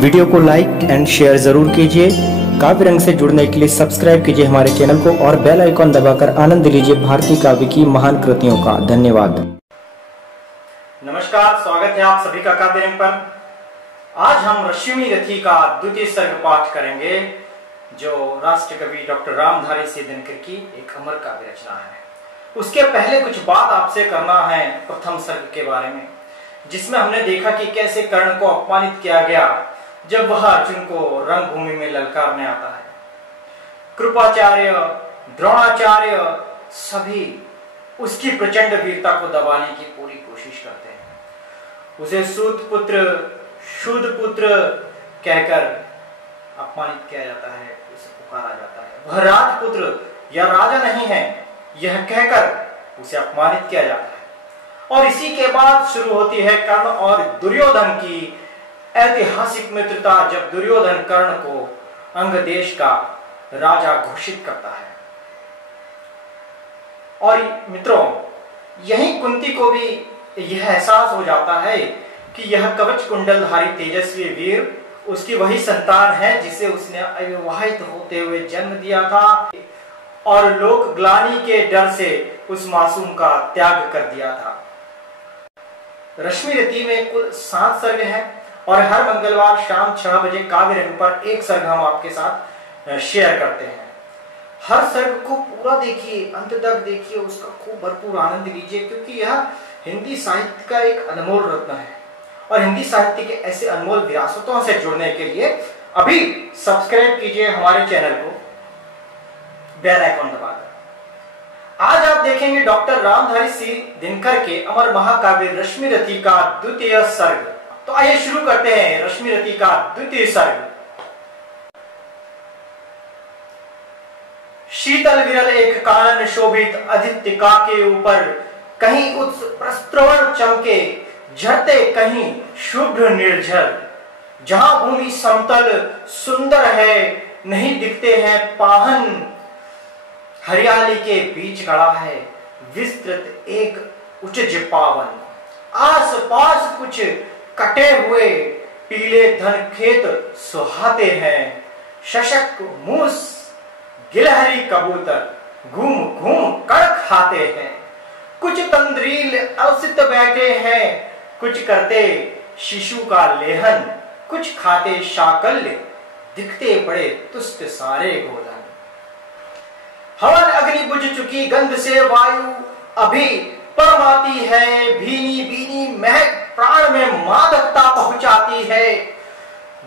Video को like and share जरूर कीजिए। काव्य रंग से जुड़ने के लिए सब्सक्राइब कीजिए हमारे चैनल को और बेल आइकॉन दबाकर आनंद लीजिए भारतीय काव्य की महान कृतियों का। धन्यवाद। नमस्कार, स्वागत है आप सभी का काव्य रंग पर। आज हम रश्मि रथी का द्वितीय सर्ग पाठ करेंगे, जो राष्ट्र कवि डॉक्टर रामधारी सिंह दिनकर की एक अमर काव्य रचना है। उसके पहले कुछ बात आपसे करना है प्रथम सर्ग के बारे में, जिसमें हमने देखा कि कैसे कर्ण को अपमानित किया गया जब वह अर्जुन को रणभूमि में ललकारने आता है। कृपाचार्य, द्रोणाचार्य सभी उसकी प्रचंड वीरता को दबाने की पूरी कोशिश करते हैं। उसे सूत पुत्र, शूद पुत्र कहकर अपमानित किया जाता है, उसे पुकारा जाता है। वह राजपुत्र या राजा नहीं है, यह कहकर उसे अपमानित किया जाता है। और इसी के बाद शुरू होती है कर्ण और दुर्योधन की ऐतिहासिक मित्रता, जब दुर्योधन कर्ण को अंग देश का राजा घोषित करता है। और मित्रों, यही कुंती को भी यह एहसास हो जाता है कि यह कवच कुंडलधारी तेजस्वी वीर उसकी वही संतान है जिसे उसने अविवाहित होते हुए जन्म दिया था और लोक ग्लानि के डर से उस मासूम का त्याग कर दिया था। रश्मि रथी में कुल 7 सर्ग हैं और हर मंगलवार शाम 6 बजे काव्य रंग पर एक सर्ग हम आपके साथ शेयर करते हैं। हर सर्ग को पूरा देखिए, अंत तक देखिए, उसका खूब भरपूर आनंद लीजिए, क्योंकि यह हिंदी साहित्य का एक अनमोल रत्न है। और हिंदी साहित्य के ऐसे अनमोल विरासतों से जुड़ने के लिए अभी सब्सक्राइब कीजिए हमारे चैनल को, बेल आइकॉन दबाकर। आज आप देखेंगे डॉक्टर रामधारी सिंह दिनकर के अमर महाकाव्य रश्मि रथी का द्वितीय सर्ग। तो आइए शुरू करते हैं रश्मि रथी का द्वितीय सर्ग। शीतल विरल एक कानन शोभित आदित्यका के ऊपर, कहीं उत्स प्रस्त्रवण चमके, झरते कहीं शुभ्र निर्झर। जहां भूमि समतल सुंदर है, नहीं दिखते हैं पाहन, हरियाली के बीच गड़ा है विस्तृत एक उच्च पावन। आस पास कुछ कटे हुए पीले धन खेत सुहाते हैं, शशक मूस गिलहरी कबूतर घूम घूम कड़ खाते हैं। कुछ तंद्रील अवसित बैठे हैं, कुछ करते शिशु का लेहन, कुछ खाते शाकल्य, दिखते बड़े तुष्ट सारे गोधन। हवन अग्नि बुझ चुकी गंध से वायु अभी परमाती है, भीनी भीनी महक प्राण में मादकता पहुंचाती है।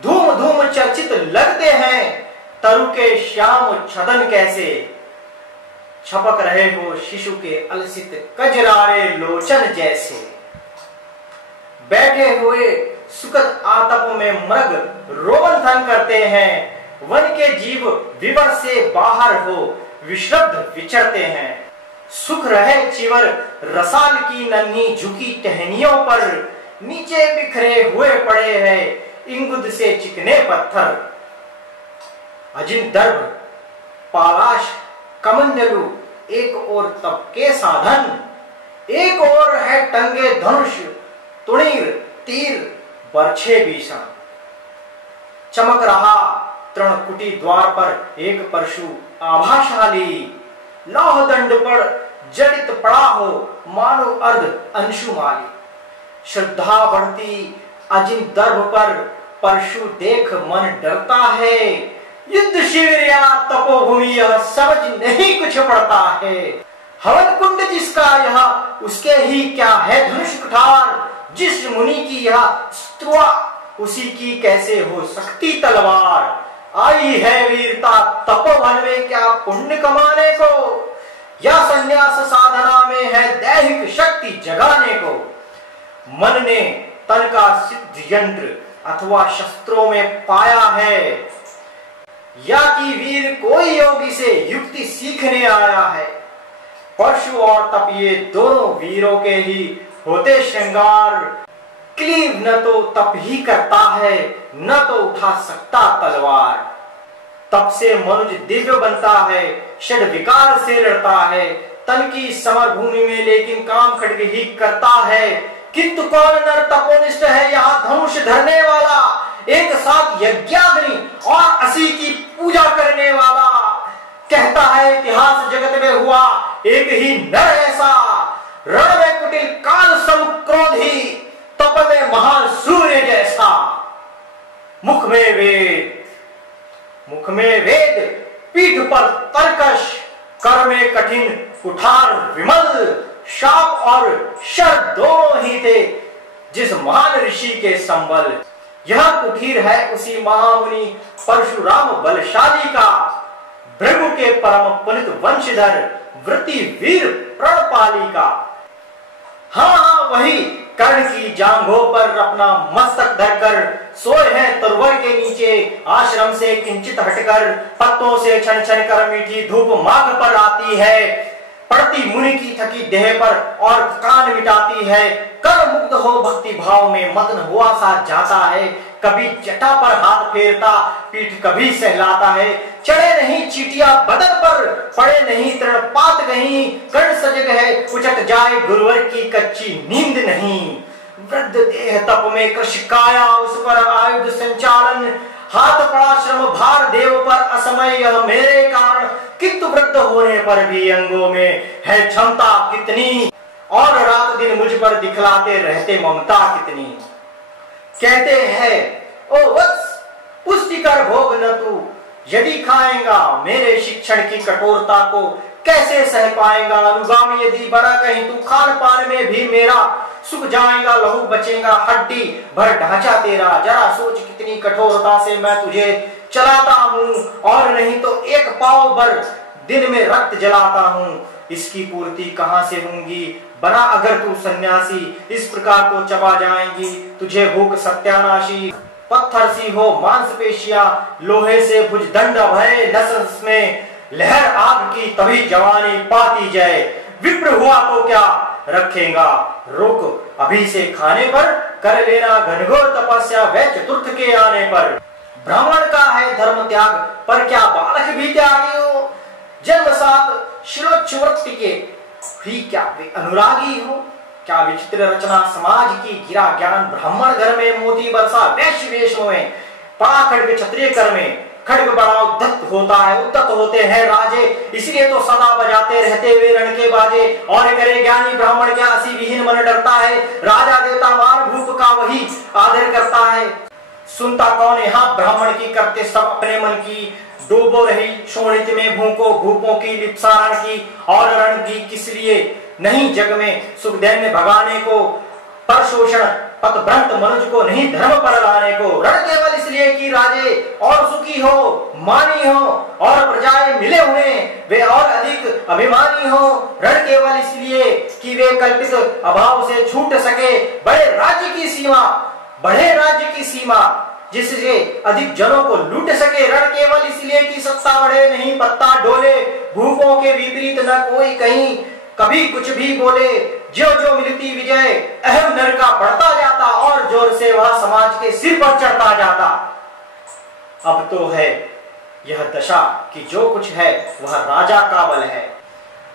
धूम धूम चर्चित लगते हैं तरु के श्याम छदन, कैसे छपक रहे हो शिशु के अलसित कजरारे लोचन जैसे। बैठे हुए सुखद आतप में मृग रोमंथन करते हैं, वन के जीव विवर से बाहर हो विश्रब्ध विचरते हैं। सुख रहे चिवर रसाल की नन्ही झुकी टहनियों पर, नीचे बिखरे हुए पड़े हैं इंगुद से चिकने पत्थर। अजिन दर्भ पालाश कमंडलू एक और तप के साधन, एक और है टंगे धनुष तुणीर तीर बरछे भीषण। चमक रहा तृणकुटी द्वार पर एक परशु आभाशाली, लौह दंड पर जड़ित पड़ा हो मानो अर्ध अंशुमाली। श्रद्धा बढ़ती अजिन दर्भ पर परशु देख मन डरता है, युद्ध शिविर या तपोभूमि यह समझ नहीं कुछ पड़ता है। हवन कुंड जिसका यह उसके ही क्या है धनुष कुठार, जिस मुनि की यह स्त्रुआ उसी की कैसे हो सकती तलवार। आई है वीरता तपोवन में क्या पुण्य कमाने को, या संन्यास साधना में है दैहिक शक्ति जगाने को। मन ने तन का सिद्ध यंत्र अथवा शस्त्रों में पाया है, या कि वीर कोई योगी से युक्ति सीखने आया है। परशु और तप ये दोनों वीरों के ही होते श्रृंगार, क्लीव न तो तप ही करता है, न तो उठा सकता तलवार। तप से मनुष्य दिव्य बनता है, षड विकार से लड़ता है, तन की समर भूमि में लेकिन काम खड्ग ही करता है। किंतु कौन नर तपोनिष्ठ है यहाँ धनुष धरने वाला, एक साथ यज्ञाग्नि और असी की पूजा करने वाला। कहता है इतिहास जगत में हुआ एक ही नर ऐसा, रण में कुटिल काल सम क्रोधी, तप में महान सूर्य जैसा। मुख में वेद पीठ पर तर्कश, कर में कठिन कुठार विमल। शाप और शर दोनों ही थे जिस महान ऋषि के संबल। यह कुठीर है उसी महामुनि परशुराम बलशाली का, भृगु के परम पुनित वंशधर वृत्ति वीर प्रणपाली का। हाँ वही कर्ण की जांघों पर अपना मस्तक धरकर सोए हैं तरुवर के नीचे, आश्रम से किंचित हटकर पत्तों से छन छन कर मीठी धूप माघ पर आती है, पड़ती मुनि की थकी देह पर और कान मिटाती है। कर मुक्त हो भक्ति भाव में मग्न हुआ सा जाता है, कभी जटा पर हाथ फेरता पीठ कभी सहलाता है। चढ़े नहीं चीटिया बदन पर, पड़े नहीं तृणपात कहीं, कर्ण सजग है उचट जाए गुरुवर की कच्ची नींद नहीं। वृद्ध देह तप में कृष काया, उस पर आयुध संचालन, हाथ पड़ा श्रम भार देव पर असमय यह मेरे कारण। किंतु वृद्ध होने पर भी अंगों में है क्षमता कितनी, और रात दिन मुझ पर दिखलाते रहते ममता कितनी। कहते हैं ओ वत्स पुष्टि कर भोग न तू, यदि खाएगा मेरे शिक्षण की कठोरता को कैसे सह पाएगा। अनुगामी यदि बड़ा कहीं तू, खान पान में भी मेरा सुख जाएगा, लहू बचेगा हड्डी भर ढांचा तेरा। जरा सोच कितनी कठोरता से मैं तुझे चलाता हूँ, और नहीं तो एक पाव भर दिन में रक्त जलाता हूँ। इसकी पूर्ति कहाँ से होंगी, बना अगर तू सन्यासी, इस प्रकार तो चबा जाएंगी तुझे भूख सत्यानाशी। पत्थर सी हो मांसपेशियां, लोहे से भुजदंड भय, नस में लहर आग की तभी जवानी पाती जाए। विप्र हुआ तो क्या रखेगा रोक अभी से खाने पर, कर लेना घनघोर तपस्या वह चतुर्थ के आने पर। ब्राह्मण का है धर्म त्याग, पर क्या बालक भी त्यागी हो। जन्म सात शिरोच्छुवृत्ति के भी क्या वे अनुरागी हो। क्या विचित्र रचना समाज की, गिरा ज्ञान ब्राह्मण घर में, मोती बरसा वैश्य वेशों में, पड़ा खड्ग क्षत्रिय कर में। खड्ग बड़ा उद्धत होता है, उद्धत होते हैं राजे, इसलिए तो सदा बजाते रहते हुए रण के बाजे। और करे ज्ञानी ब्राह्मण क्या, असी विहीन मन डरता है, राजा देवता मान भूप का वही आदर करता है। सुनता कौन यहाँ ब्राह्मण की, करते सब अपने मन की। डूबो रही शोणित में भूको, भूपों की लिप्सारण की, और रण की किस लिए नहीं जग में सुख दैन्य भगाने को। पर शोषण पतभ्रंत मनुज को नहीं धर्म पर लाने को। रण केवल इसलिए कि राजे और सुखी हो, मानी हो, और प्रजाएं मिले हुए वे और अधिक अभिमानी हो। रण केवल इसलिए कि वे कल्पित अभाव से छूट सके। बड़े राज्य की सीमा, बढ़े राज्य की सीमा, जिससे अधिक जनों को लूट सके। रण केवल इसलिए कि सत्ता बढ़े, नहीं पत्ता डोले। भूपों के विपरीत न कोई कहीं कभी कुछ भी बोले। जो जो मिलती विजय अहम नर का बढ़ता जाता, और जोर से वह समाज के सिर पर चढ़ता जाता। अब तो है यह दशा कि जो कुछ है वह राजा का बल है।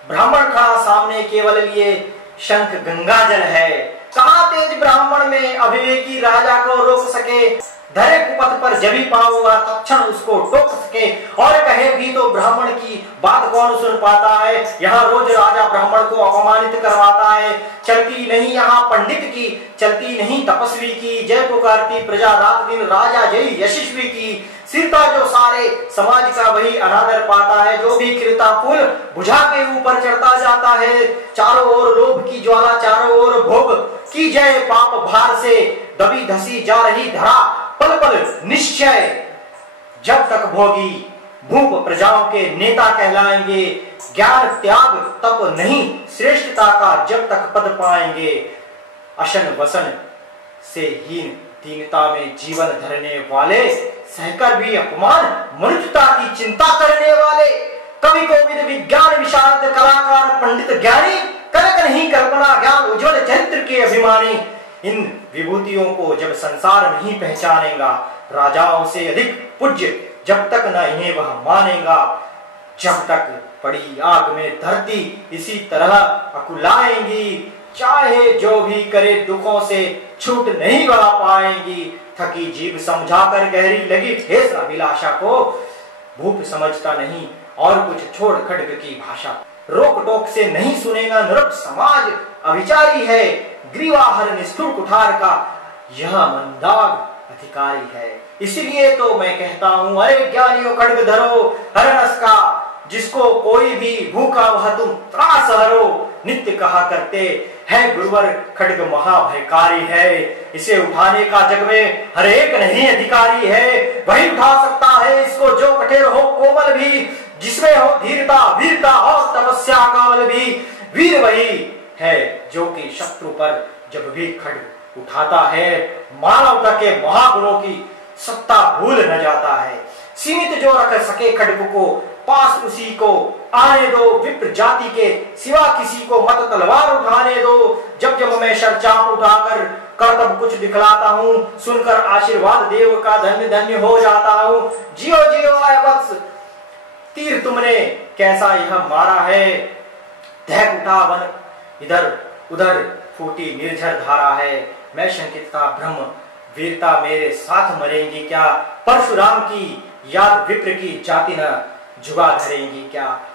ब्राह्मण खड़ा सामने केवल लिए शंख गंगा जल है। कहाँ तेज ब्राह्मण में अभिवेकी राजा को रोक सके। धरे कुपथ पर जभी पाऊंगा तत्क्षण उसको टोक सके। और कहे भी तो ब्राह्मण की बात कौन सुन पाता है। यहाँ रोज राजा ब्राह्मण को अपमानित करवाता है। चलती नहीं यहाँ पंडित की, चलती नहीं तपस्वी की। जय पुकारती प्रजा रात दिन, राजा जय यशस्वी की। सिरता जो सारे समाज का वही अनादर पाता है। जो भी खिलता फूल बुझा के ऊपर चढ़ता जाता है। चारों ओर लोभ की ज्वाला, चारों ओर भोग की जय। पाप भार से दबी धसी जा रही धरा, पल पल निश्चय। जब तक भोगी भूप प्रजाओं के नेता कहलाएंगे। ज्ञान त्याग तप नहीं श्रेष्ठता का जब तक पद पाएंगे। अशन वसन से हीन दीनता में जीवन धरने वाले, सहकर भी अपमान मनुष्यता की चिंता करने वाले। कवि कोविद विज्ञान विशारद कलाकार पंडित ज्ञानी, कनक नहीं कल्पना ज्ञान उज्ज्वल चरित्र के अभिमानी। इन विभूतियों को जब संसार नहीं पहचानेगा, राजाओं से अधिक पूज्य जब तक न इन्हें वह मानेगा। जब तक पड़ी आग में धरती इसी तरह अकुलाएंगी। चाहे जो भी करे दुखों से छूट नहीं वह पाएंगी। थकी जीभ समझाकर गहरी लगी ठेस अभिलाषा को, भूप समझता नहीं और कुछ छोड़ खड्ग की भाषा। रोक टोक से नहीं सुनेगा नृप समाज, अविचारी है ग्रीवाहर निष्ठुर कुठार का, यह मंदाग अधिकारी है। इसलिए तो मैं कहता हूं, अरे ज्ञानियों खड्ग धरो हरनस का, जिसको कोई भी भूखा वह तुम त्रास हरो। नित्य कहा करते हैं गुरुवर खड्ग महाभयकारी है, इसे उठाने का जग में हर एक नहीं अधिकारी है। वही उठा सकता है इसको जो कठिन हो कोमल भी, जिसमें हो धीरता वीरता और तपस्या कामल भी। वीर वही है जो कि शत्रु पर जब भी खड्ग उठाता है, मानवता के महागुणों की सत्ता भूल न जाता है। सीमित जो रख सके खड्ग को, पास उसी को आने दो। विप्र जाति के सिवा किसी को मत तलवार उठाने दो। जब जब मैं शरचाप उठाकर कर्तव्य कुछ दिखलाता हूँ, सुनकर आशीर्वाद देव का धन्य धन्य हो जाता हूँ। जियो जियो आए वत्स, तीर तुमने कैसा यह मारा है। धैक उठा वन इधर उधर फूटी निर्झर धारा है। मैं शंकित था ब्रह्म वीरता मेरे साथ मरेंगी क्या। परशुराम की याद विप्र की जाति न जुगा धरेंगी क्या।